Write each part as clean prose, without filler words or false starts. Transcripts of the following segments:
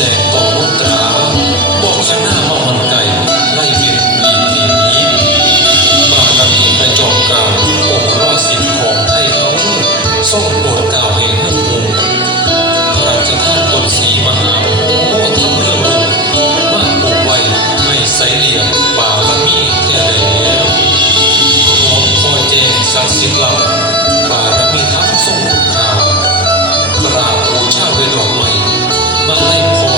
แสงต่อมนตราบอกข้างหน้ามามันไก่ไล่เวียนปีนี้บารมีพระจอมเกล้าองค์รอดสิทธิ์ของไทยเขาทรงโปรดกล่าวให้เฮื่ององค์พระราชทานตนสีมหาโอ้ทำเรื่ององค์มาปลูกไว้ให้ใสเหลี่ยมบารมีแท้แล้วน้อมคอยแจ้งศักดิ์สิทธิ์เราบารมีทั้งทรงข่าวกราบบูชาด้วยดอกไม้มาไล่พอ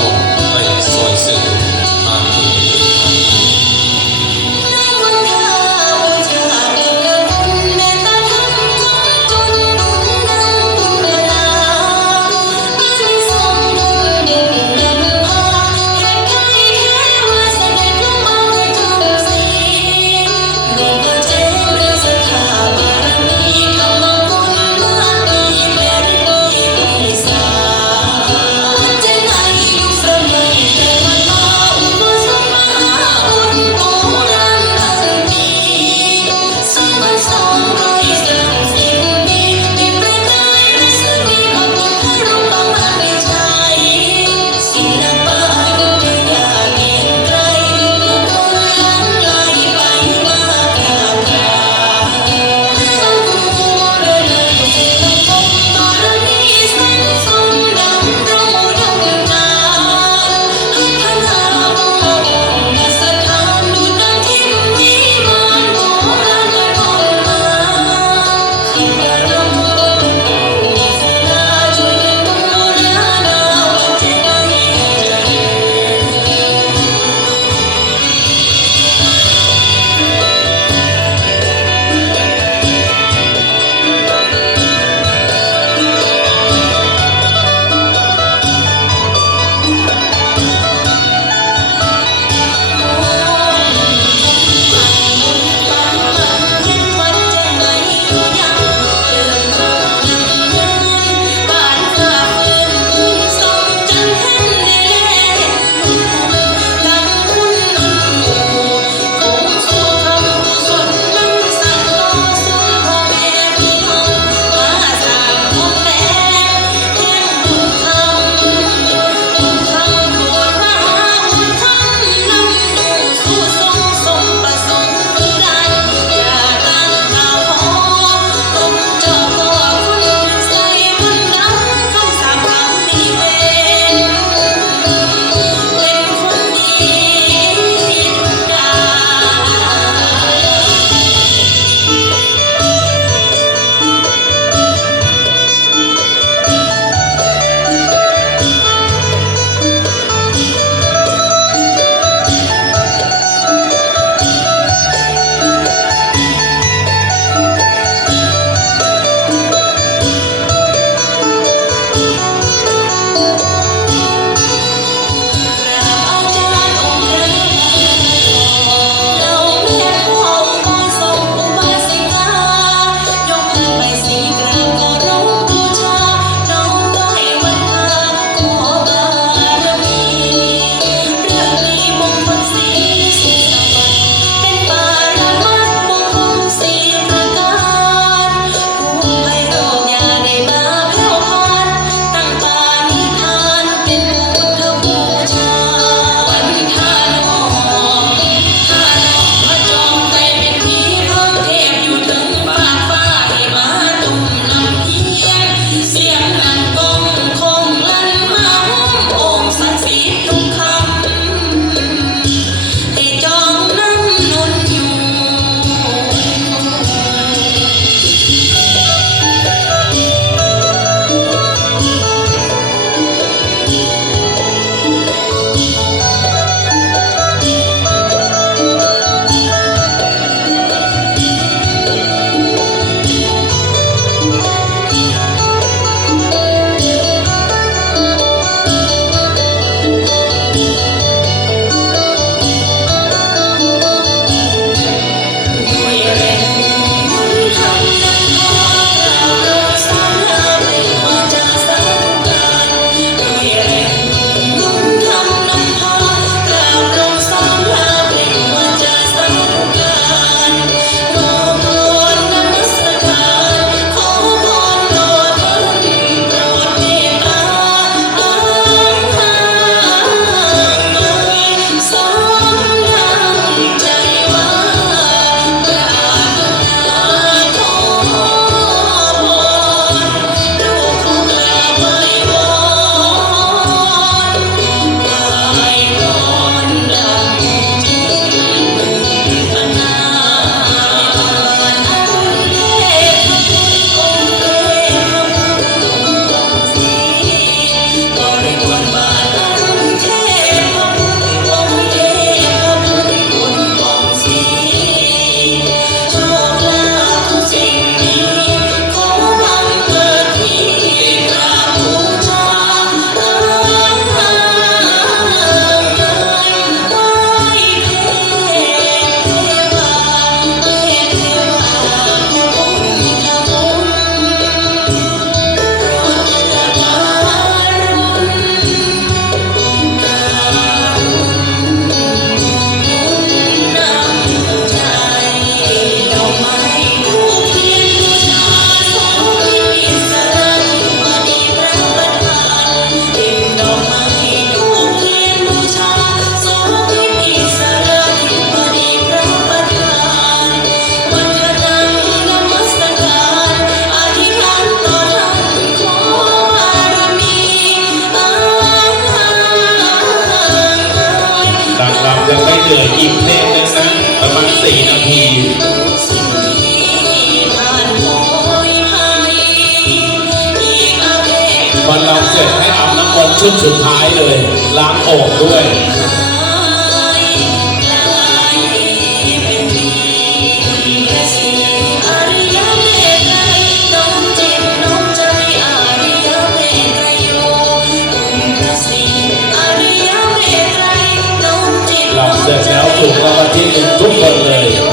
วันบานอรุณเทพบุตรองค์เทพบุตรคุณกองศรีโชคลาภทุกสิ่งนี้ขอบังเกิดที่กราบบูชาไหว้เทวาเทวาผู้บุญทบุญโปรดเอื้อการุณการุณนำใจดอกไม้ทูบเทียนบูชาสองพิพิสารทิบดีพระประธานติดดอกไม้ทูบเทียนบูชาสองพิพิสารทิบดีพระประธานวันทนังนมัสการอธิษฐานต่อท่านขอบารมีดังเรายังไม่เหนื่อยอีกเพลงหนึงนะประมาณ4 นาที สิ่งที่ผ่านโอยภัยอีกอาเพศ พอเราเสร็จให้อาบน้ำมนต์ชุดสุดท้ายเลย ล้างอกด้วย หายกลายเป็นปีพระศรีอริยเมตไตรน้อมจิตน้อมใจอริยเมตไตรโยคุณพระศรีอริยเมตไตรน้อมจิต หลับเสร็จแล้วถูกรางวัลที่ 1ทุกคนเลย โย